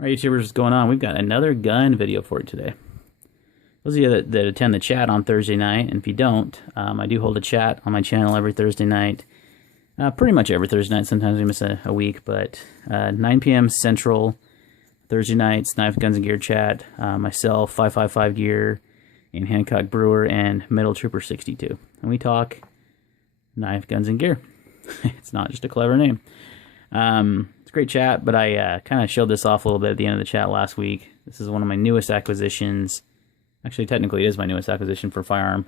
Alright, YouTubers, what's going on? We've got another gun video for you today. Those of you that attend the chat on Thursday night, and if you don't, I do hold a chat on my channel every Thursday night. Pretty much every Thursday night. Sometimes we miss a week, but 9 p.m. Central, Thursday nights, Knife, Guns, and Gear chat. Myself, 555 Gear, and Hancock Brewer, and Metal Trooper 62. And we talk knife, guns, and gear. It's not just a clever name. It's a great chat, but I kind of showed this off a little bit at the end of the chat last week. This is one of my newest acquisitions. Actually, technically, it is my newest acquisition for firearm.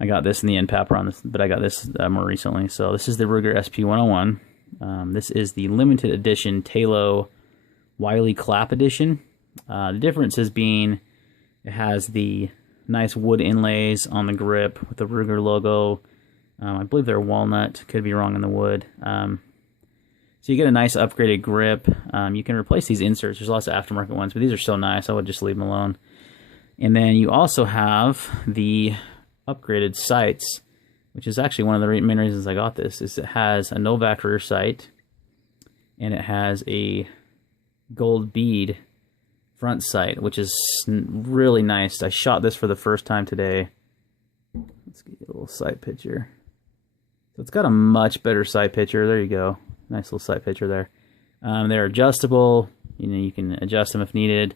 I got this in the end papper on this, but I got this more recently. So this is the Ruger SP101. This is the limited edition Talo Wiley Clapp edition. The difference is being it has the nice wood inlays on the grip with the Ruger logo. I believe they're walnut. Could be wrong in the wood. So you get a nice upgraded grip. You can replace these inserts. There's lots of aftermarket ones, but these are still nice. I would just leave them alone. And then you also have the upgraded sights, which is actually one of the main reasons I got this, is it has a Novak rear sight, and it has a gold bead front sight, which is really nice. I shot this for the first time today. Let's get a little sight picture. So it's got a much better sight picture. There you go. Nice little sight picture there. They're adjustable. You know, you can adjust them if needed.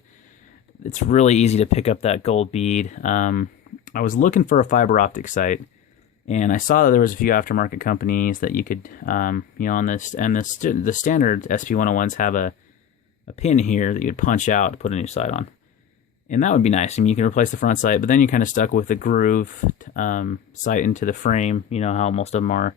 It's really easy to pick up that gold bead. I was looking for a fiber optic sight, and I saw that there was a few aftermarket companies that you could, you know, on this, and the standard SP101s have a pin here that you'd punch out to put a new sight on. And that would be nice. I mean, you can replace the front sight, but then you're kind of stuck with the groove sight into the frame, you know how most of them are.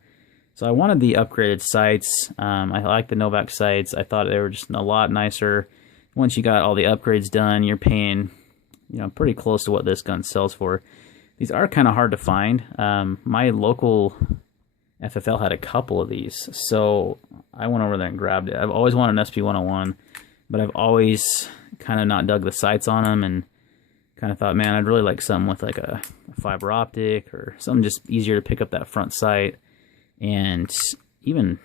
So I wanted the upgraded sights. I like the Novak sights. I thought they were just a lot nicer. Once you got all the upgrades done, you're paying, you know, pretty close to what this gun sells for. These are kind of hard to find. My local FFL had a couple of these, so I went over there and grabbed it. I've always wanted an SP101, but I've always kind of not dug the sights on them, and kind of thought, man, I'd really like something with like a fiber optic or something just easier to pick up that front sight. And even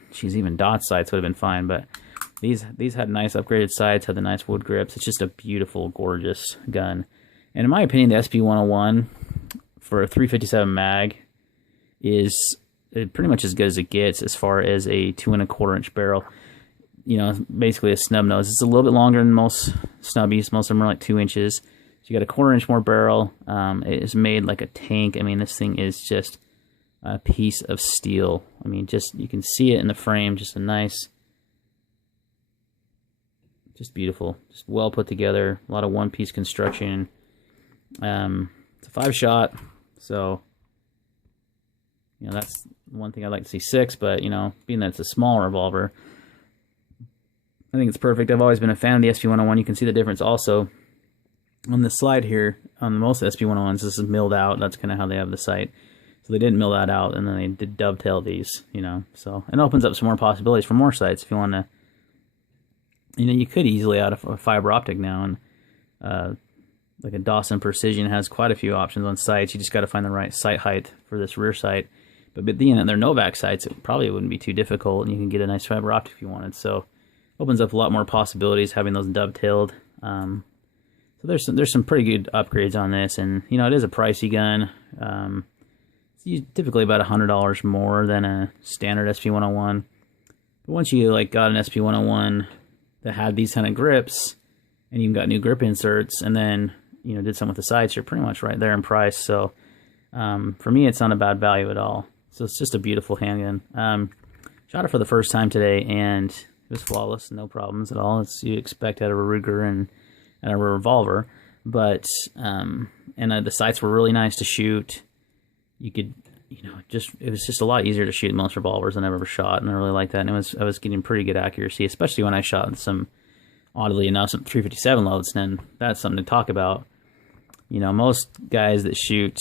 dot sights would have been fine, but these had nice upgraded sights, had the nice wood grips. It's just a beautiful, gorgeous gun. And in my opinion, the SP101 for a 357 mag is pretty much as good as it gets as far as a 2 1/4 inch barrel. You know, basically a snub nose. It's a little bit longer than most snubbies. Most of them are like 2 inches. So you got a 1/4 inch more barrel. It is made like a tank. I mean, this thing is just a piece of steel. I mean, just you can see it in the frame. Just a nice, just beautiful, just well put together. A lot of one-piece construction. It's a 5-shot, so you know that's one thing I'd like to see 6. But you know, being that it's a small revolver, I think it's perfect. I've always been a fan of the SP101. You can see the difference also on the slide here. On most SP101s, this is milled out. That's kind of how they have the sight. So they didn't mill that out, and then they did dovetail these, you know. So it opens up some more possibilities for more sights if you want to. You know, you could easily add a fiber optic now, and like a Dawson Precision has quite a few options on sights. You just got to find the right sight height for this rear sight. But being that they're Novak sights, it probably wouldn't be too difficult, and you can get a nice fiber optic if you wanted. So opens up a lot more possibilities having those dovetailed. So there's some pretty good upgrades on this, and you know it is a pricey gun. It's typically about $100 more than a standard SP101. But once you like got an SP101 that had these kind of grips, and you've got new grip inserts, and then you know did some with the sights, you're pretty much right there in price. So for me, it's not a bad value at all. So it's just a beautiful handgun. Shot it for the first time today, and it was flawless, no problems at all. It's you expect out of a Ruger and a revolver, but the sights were really nice to shoot. You could, you know, it was just a lot easier to shoot most revolvers than I've ever shot, and I really like that. And I was getting pretty good accuracy, especially when I shot some, oddly enough, some 357 loads, and that's something to talk about. You know, most guys that shoot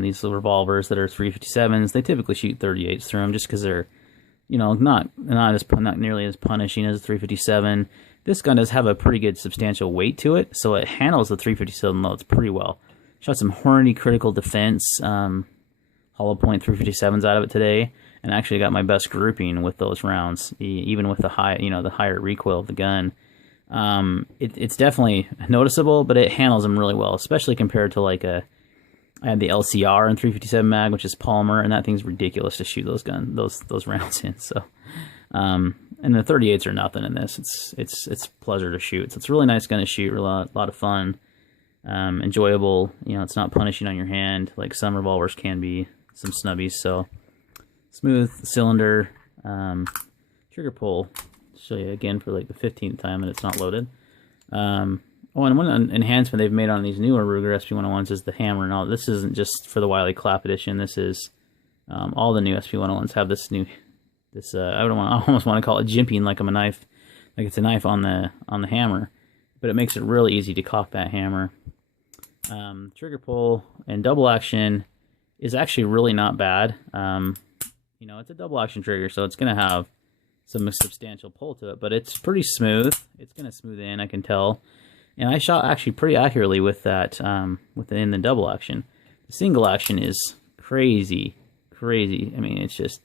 these little revolvers that are 357s, they typically shoot 38s through them just because they're, you know, not nearly as punishing as a 357. This gun does have a pretty good substantial weight to it, so it handles the 357 loads pretty well. Shot some Hornady critical defense hollow point 357s out of it today, and actually got my best grouping with those rounds, even with the higher recoil of the gun. It's definitely noticeable, but it handles them really well, especially compared to like I had the LCR in 357 mag, which is polymer, and that thing's ridiculous to shoot those rounds in. So, and the 38s are nothing in this. It's pleasure to shoot. So it's a really nice gun to shoot, a lot of fun, enjoyable. You know, it's not punishing on your hand like some revolvers can be, some snubbies. So smooth cylinder, trigger pull. Show you again for like the 15th time and it's not loaded. Oh, and one enhancement they've made on these newer Ruger SP101s is the hammer. And all this isn't just for the Wiley Clapp edition. This is all the new SP101s have this new I almost want to call it jimping, like I'm a knife, like it's a knife on the hammer, but it makes it really easy to cock that hammer. Trigger pull and double action is actually really not bad. You know, it's a double action trigger, so it's gonna have some substantial pull to it, but it's pretty smooth. It's gonna smooth in, I can tell. And I shot actually pretty accurately with that, in the double action. The single action is crazy. I mean, it's just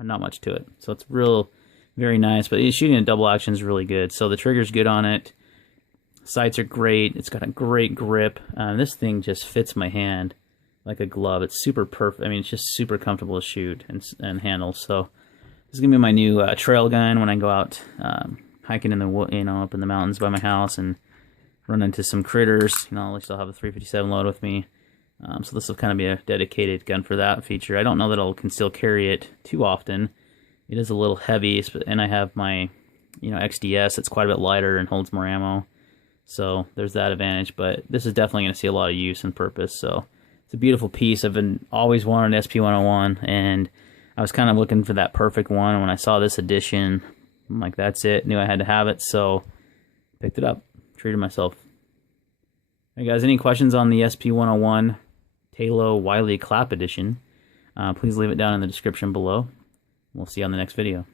not much to it. So it's very nice, but shooting a double action is really good. So the trigger's good on it. Sights are great. It's got a great grip. This thing just fits my hand like a glove. It's super perfect. I mean, it's just super comfortable to shoot and handle. So this is gonna be my new trail gun when I go out hiking in the up in the mountains by my house and run into some critters. You know, at least I'll have a 357 load with me. So this will kind of be a dedicated gun for that feature. I don't know that I can still carry it too often. It is a little heavy, and I have my XDS. It's quite a bit lighter and holds more ammo. So there's that advantage. But this is definitely going to see a lot of use and purpose. So it's a beautiful piece. I've always wanted an SP101, and I was kind of looking for that perfect one. And when I saw this edition, I'm like, that's it. Knew I had to have it, so picked it up. Treated myself. Hey guys, any questions on the SP101 Talo Wiley Clapp edition? Please leave it down in the description below. We'll see you on the next video.